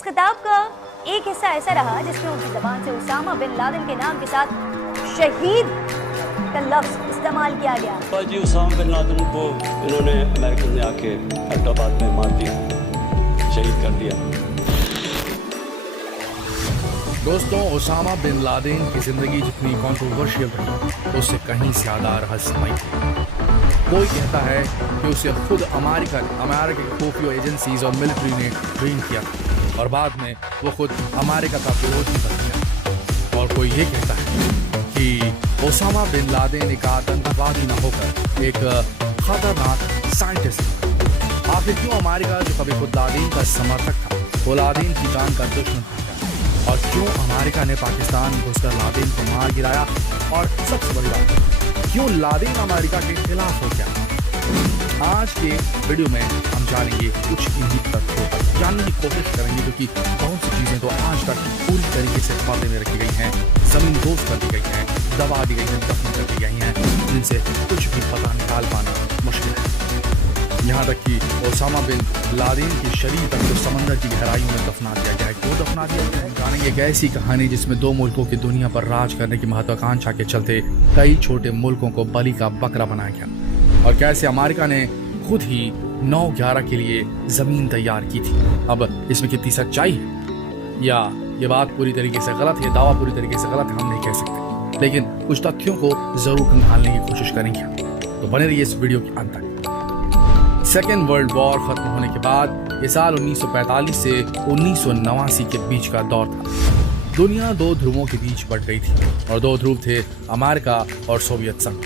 इस खिताब का एक हिस्सा ऐसा रहा जिसमें उनकी जबान से उसामा बिन लादेन के नाम के साथ शहीद का लफ्ज इस्तेमाल किया गया। जी उसामा बिन लादेन को इन्होंने अमेरिकन ने आके हैदराबाद में मार दिया, शहीद कर दिया। दोस्तों, उसामा बिन लादेन की जिंदगी जितनी कॉन्ट्रोवर्शियल रही उससे कहीं ज्यादा रहस्यमय थी। कोई कहता है कि उसे खुद अमेरिका की खुफिया एजेंसीज और मिलिट्री ने ट्रेन किया था और बाद में वो खुद अमेरिका का विरोधी बन गया। और कोई ये कहता है कि उसामा बिन लादेन एक आतंकवादी न होकर एक खतरनाक साइंटिस्ट। आखिर क्यों अमेरिका जो कभी खुद लादेन का समर्थक था वो लादेन की जान का दुश्मन था, और क्यों अमेरिका ने पाकिस्तान घुसकर लादेन को मार गिराया, और सबसे बड़ी बात क्यों लादेन अमेरिका के खिलाफ हो गया। आज के वीडियो में हम जानेंगे कुछ इन्हीं तथ्यों पर, जानने की कोशिश करेंगे क्योंकि बहुत सी चीजें तो आज तक पूरी तरीके से पर्दे में रखी गई हैं, जमीन दोस्त कर दी गई हैं, दबा दी गई हैं, दफन कर दी गई हैं, जिनसे कुछ भी पता निकाल पाना मुश्किल है। यहाँ तक कि उसामा बिन लादेन के शरीर तक तो समंदर की गहराइयों में दफना दिया गया है। क्यों दफना दिया गया है? जानेंगे एक ऐसी कहानी जिसमें दो मुल्कों की दुनिया पर राज करने की महत्वाकांक्षा के चलते कई छोटे मुल्कों को बलि का बकरा बनाया गया, और कैसे अमेरिका ने खुद ही 9/11 के लिए जमीन तैयार की थी। अब इसमें कितनी सच्चाई है या ये बात पूरी तरीके से गलत है, दावा पूरी तरीके से गलत है, हम नहीं कह सकते, लेकिन कुछ तथ्यों को जरूर खंगालने की कोशिश करेंगे। तो बने रहिए इस वीडियो के अंत तक। सेकेंड वर्ल्ड वॉर खत्म होने के बाद ये साल 1945 से 1989 के बीच का दौर था। दुनिया दो ध्रुवों के बीच बट गई थी और दो ध्रुव थे अमेरिका और सोवियत संघ।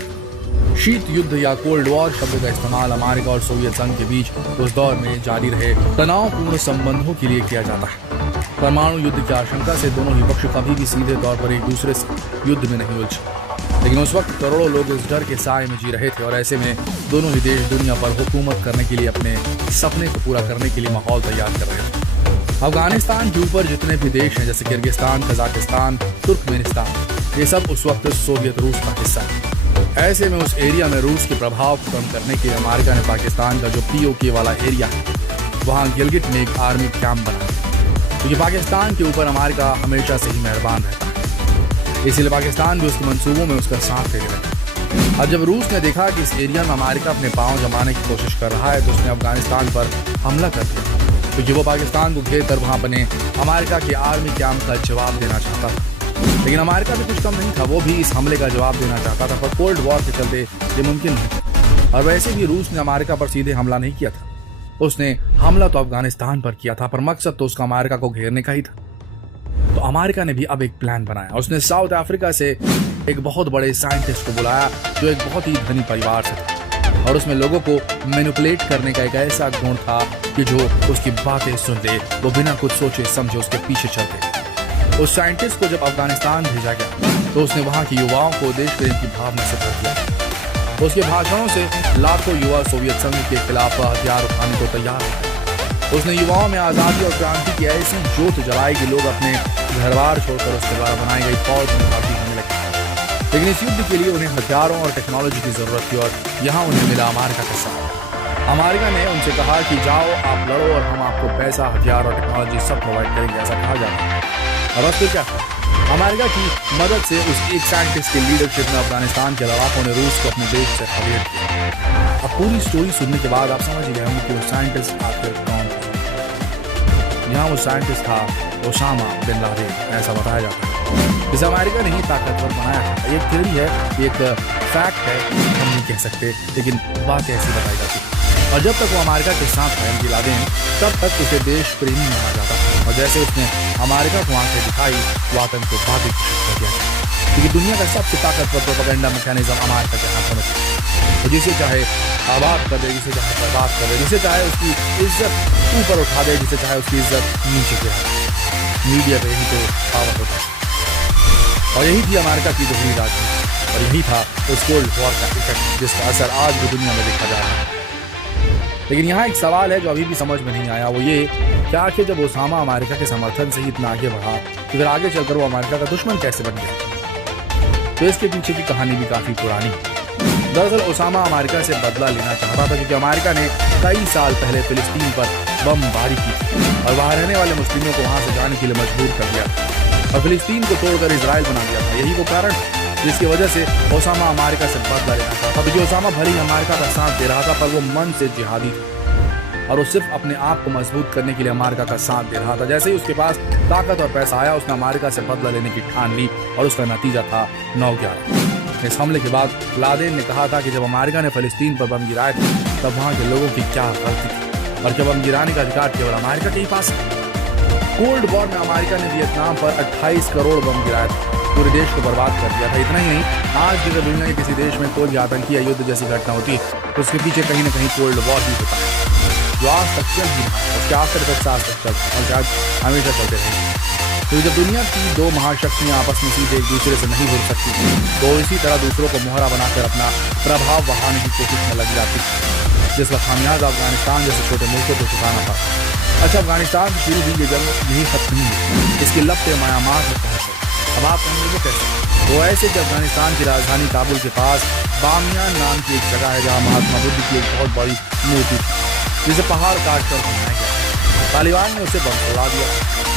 शीत युद्ध या कोल्ड वॉर शब्द का इस्तेमाल अमेरिका और सोवियत संघ के बीच उस दौर में जारी रहे तनावपूर्ण संबंधों के लिए किया जाता है। परमाणु युद्ध की आशंका से दोनों ही पक्ष कभी भी सीधे तौर पर एक दूसरे से युद्ध में नहीं उलझे, लेकिन उस वक्त करोड़ों लोग इस डर के साए में जी रहे थे, और ऐसे में दोनों ही देश दुनिया पर हुकूमत करने के लिए अपने सपने को पूरा करने के लिए माहौल तैयार कर रहे थे। अफगानिस्तान के ऊपर जितने भी देश हैं जैसे किर्गिस्तान, कजाकिस्तान, तुर्कमेनिस्तान, ये सब उस वक्त सोवियत रूस का हिस्सा है। ऐसे में उस एरिया में रूस के प्रभाव को कम करने के लिए अमेरिका ने पाकिस्तान का जो POK वाला एरिया है वहाँ गिलगिट में एक आर्मी कैंप बनाया, क्योंकि पाकिस्तान के ऊपर अमेरिका हमेशा से ही मेहरबान रहता है, इसलिए पाकिस्तान भी उसके मंसूबों में उसका साथ दे रहा है। अब जब रूस ने देखा कि इस एरिया में अमेरिका अपने पांव जमाने की कोशिश कर रहा है तो उसने अफगानिस्तान पर हमला कर दिया, क्योंकि वो पाकिस्तान को घेर कर वहां बने अमेरिका के आर्मी कैंप का जवाब देना चाहता था। लेकिन अमेरिका भी कुछ कम नहीं था, वो भी इस हमले का जवाब देना चाहता था, पर कोल्ड वॉर के चलते ये मुमकिन नहीं था। और वैसे भी रूस ने अमेरिका पर सीधे हमला नहीं किया था, उसने हमला तो अफगानिस्तान पर किया था, पर मकसद तो उसका अमेरिका को घेरने का ही था। तो अमेरिका ने भी अब एक प्लान बनाया। उसने साउथ अफ्रीका से एक बहुत बड़े साइंटिस्ट को बुलाया जो एक बहुत ही धनी परिवार से था, और उसमें लोगों को मैनिपुलेट करने का एक ऐसा गुण था कि जो उसकी बातें सुन ले वो बिना कुछ सोचे समझे उसके पीछे चलते। उस साइंटिस्ट को जब अफगानिस्तान भेजा गया तो उसने वहाँ के युवाओं को देश प्रेम की भावना से भर दिया। उसके भाषणों से लाखों युवा सोवियत संघ के खिलाफ हथियार उठाने को तैयार हो। उसने युवाओं में आज़ादी और क्रांति की ऐसी जोत जलाई कि लोग अपने घर बार छोड़कर उसके द्वारा बनाई गई फौज में भर्ती होने लगे। लेकिन इस युद्ध के लिए उन्हें हथियारों और टेक्नोलॉजी की जरूरत थी, और यहाँ उन्हें मिला अमेरिका का साथ। अमेरिका ने उनसे कहा कि जाओ आप लड़ो और हम आपको पैसा, हथियार और टेक्नोलॉजी सब प्रोवाइड करेंगे, ऐसा कहा जाता है। और फिर क्या, अमेरिका की मदद से उस एक साइंटिस्ट के लीडरशिप में अफगानिस्तान के लड़ाकों ने रूस को अपने देश से खदेड़ दिया। अब पूरी स्टोरी सुनने के बाद आप समझ गए होंगे कि वो साइंटिस्ट आखिर कौन था। यहाँ वो साइंटिस्ट था उसामा बिन लादेन, ऐसा बताया जाता है। इसे अमेरिका ने ही ताकतवर बनाया है। ये थ्योरी है, एक फैक्ट है, हम नहीं कह सकते, लेकिन बात ऐसी बताई जाती है। और जब तक वो अमेरिका के साथ है बिन लादेन, तब तक उसे देश प्रेमी माना जाता है, और जैसे उसने अमेरिका को आंखें दिखाई वो आतंकवादी कर दिया, क्योंकि दुनिया का सबसे ताकतवर प्रोपेगेंडा मैकेनिज्म अमेरिका के हाथों में था। तो जिसे चाहे आबाद कर दे, जिसे चाहे बर्बाद कर दे, जिसे चाहे उसकी इज्जत ऊपर उठा दे, जिसे चाहे उसकी इज्जत नीचे गिरा दे। मीडिया पे यही तो पावर होता है, और यही थी अमेरिका की दोहरी राजनीति, और यही था उस कोल्ड वॉर का इफेक्ट जिसका असर आज भी दुनिया में देखा जा रहा है। लेकिन यहाँ एक सवाल है जो अभी भी समझ में नहीं आया, वो ये क्या आखिर जब उसामा अमेरिका के समर्थन से ही इतना आगे बढ़ा तो फिर आगे चलकर वो अमेरिका का दुश्मन कैसे बन गया। तो इसके पीछे की कहानी भी काफी पुरानी है। दरअसल ओसामा अमेरिका से बदला लेना चाहता था क्योंकि अमेरिका ने कई साल पहले फिलिस्तीन पर बमबारी की और वहां रहने वाले मुस्लिमों को वहां से जाने के लिए मजबूर कर दिया और फिलिस्तीन को तोड़कर इजराइल बना दिया था। यही वो कारण जिसकी वजह से ओसामा अमेरिका से बदला लेना चाहता था। ओसामा भले ही अमेरिका का साथ दे रहा था पर वो मन से जिहादी था और वो सिर्फ अपने आप को मजबूत करने के लिए अमेरिका का साथ दे रहा था। जैसे ही उसके पास ताकत और पैसा आया उसने अमेरिका से बदला लेने की ठान ली और उसका नतीजा था 9/11। इस हमले के बाद लादेन ने कहा था कि जब अमेरिका ने फिलिस्तीन पर बम गिराए थे तब वहां के लोगों की क्या गलती थी और जब बम गिराने का अधिकार केवल अमेरिका के ही पास है। कोल्ड वॉर में अमेरिका ने वियतनाम पर 28 करोड़ बम गिराए थे, पूरे देश को बर्बाद कर दिया था। इतना ही नहीं, आज भी अगर दुनिया के किसी देश में कोई आतंकी या युद्ध जैसी घटना होती तो उसके पीछे कहीं न कहीं कोल्ड वॉर भी होता है जो आज तक चल ही रहा है, उसके आखिर तक आज तक चलता और शायद हमेशा चलते रहेंगे। तो जब दुनिया की दो महाशक्तियां आपस में सीधे एक दूसरे से नहीं जुड़ सकती तो इसी तरह दूसरों को मोहरा बनाकर अपना प्रभाव बढ़ाने की कोशिश में लग जाती, जिसका खामियाजा अफगानिस्तान जैसे छोटे मुल्कों को चुकाना था। अच्छा, अफगानिस्तान की पूरी हुई ये जंग यही खत्म नहीं है, इसकी लपटे म्यांमार में पहुंच गई। अब आप कहेंगे कैसे? वो ऐसे कि अफगानिस्तान की राजधानी काबुल के पास बामियान नाम की एक जगह है जहाँ महात्मा बुद्ध की एक बहुत बड़ी मूर्ति थी जिसे पहाड़ काट कर बनाया गया। तालिबान ने उसे बम उड़ा दिया।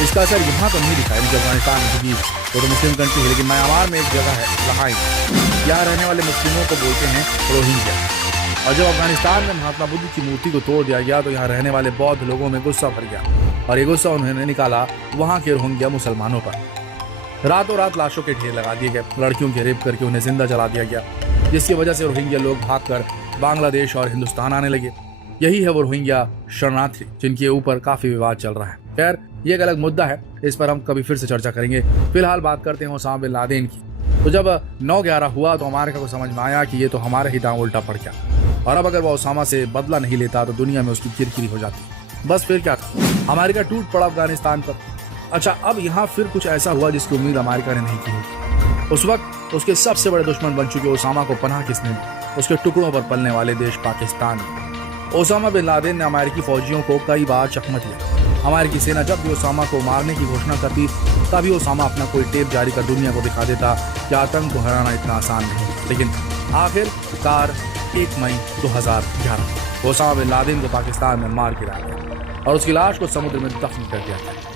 इसका असर यहाँ तो नहीं दिखा है, अफगानिस्तान की तो मुस्लिम कंट्री है, लेकिन म्यांमार में एक जगह है रहाइन, यहाँ रहने वाले मुस्लिमों को बोलते हैं रोहिंग्या। और जब अफगानिस्तान में महात्मा बुद्ध की मूर्ति को तोड़ दिया गया तो यहाँ रहने वाले बौद्ध लोगों में गुस्सा भर गया और ये गुस्सा उन्होंने निकाला वहाँ के रोहिंग्या मुसलमानों पर। रातों रात लाशों के ढेर लगा दिए गए, लड़कियों के रेप करके उन्हें जिंदा जला दिया गया, जिसकी वजह से रोहिंग्या लोग भागकर बांग्लादेश और हिंदुस्तान आने लगे। यही है वो रोहिंग्या शरणार्थी जिनके ऊपर काफी विवाद चल रहा है। खैर, ये एक अलग मुद्दा है, इस पर हम कभी फिर से चर्चा करेंगे। फिलहाल बात करते हैं ओसामा बिन लादेन की। तो जब 9/11 हुआ तो अमेरिका को समझ में आया कि ये तो हमारे ही दांव उल्टा पड़ गया और अब अगर वो ओसामा से बदला नहीं लेता तो दुनिया में उसकी किरकिरी हो जाती। बस फिर क्या था, अमेरिका टूट पड़ा अफगानिस्तान पर। अच्छा, अब यहाँ फिर कुछ ऐसा हुआ जिसकी उम्मीद अमेरिका ने नहीं की होगी। उस वक्त उसके सबसे बड़े दुश्मन बन चुके ओसामा को पनाह किसने दी? उसके टुकड़ों पर पलने वाले देश पाकिस्तान। ओसामा बिन लादेन ने अमेरिकी फौजियों को कई बार चकमा दिया। अमेरिकी सेना जब भी ओसामा को मारने की घोषणा करती तभी ओसामा अपना कोई टेप जारी कर दुनिया को दिखा देता कि आतंक को हराना इतना आसान नहीं। लेकिन आखिरकार 1 मई 2011 ओसामा बिन लादेन को पाकिस्तान में मार गिराया गया और उसकी लाश को समुद्र में दफन कर दिया गया।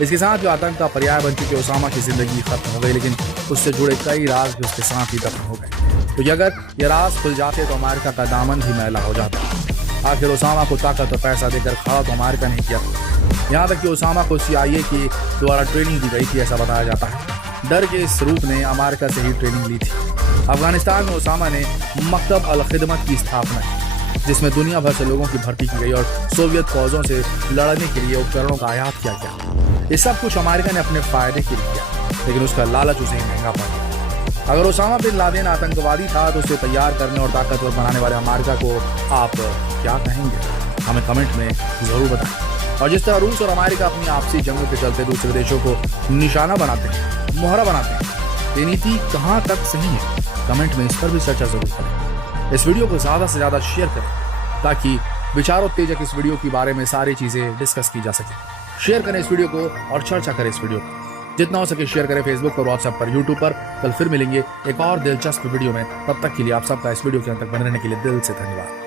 इसके साथ जो आतंक का पर्याय बन चुके ओसामा की जिंदगी खत्म हो गई, लेकिन उससे जुड़े कई राज भी उसके साथ ही दफन हो गए। तो अगर ये राज खुल जाते तो अमेरिका का दामन भी मैला हो जाता। आखिर ओसामा को ताकत और पैसा देकर खड़ा तो अमेरिका नहीं किया, यहाँ तक कि ओसामा को CIA के द्वारा ट्रेनिंग दी गई थी, ऐसा बताया जाता है। डर के इस रूप ने अमेरिका से ही ट्रेनिंग ली थी। अफगानिस्तान में ओसामा ने मकतब अल खिदमत की स्थापना की, जिसमें दुनिया भर से लोगों की भर्ती की गई और सोवियत फौजों से लड़ने के लिए उपकरणों का आयात किया गया। ये सब कुछ अमेरिका ने अपने फायदे के लिए किया, लेकिन उसका लालच उसे महंगा पड़ गया। अगर ओसामा बिन लादेन आतंकवादी था तो उसे तैयार करने और ताकतवर बनाने वाले अमेरिका को आप क्या कहेंगे? हमें कमेंट में जरूर बताएं। और जिस तरह रूस और अमेरिका अपनी आपसी जंगों के चलते दूसरे देशों को निशाना बनाते हैं, मोहरा बनाते हैं, ये नीति कहाँ तक सही है? कमेंट में इस पर भी चर्चा जरूर करें। इस वीडियो को ज्यादा से ज्यादा शेयर करें ताकि विचारोत्तेजक इस वीडियो के बारे में सारी चीजें डिस्कस की जा सके। शेयर करें इस वीडियो को और चर्चा करें इस वीडियो को, जितना हो सके शेयर करें फेसबुक पर, व्हाट्सएप पर, यूट्यूब पर। कल फिर मिलेंगे एक और दिलचस्प वीडियो में। तब तक के लिए आप सबका इस वीडियो के अंत तक बने रहने के लिए दिल से धन्यवाद।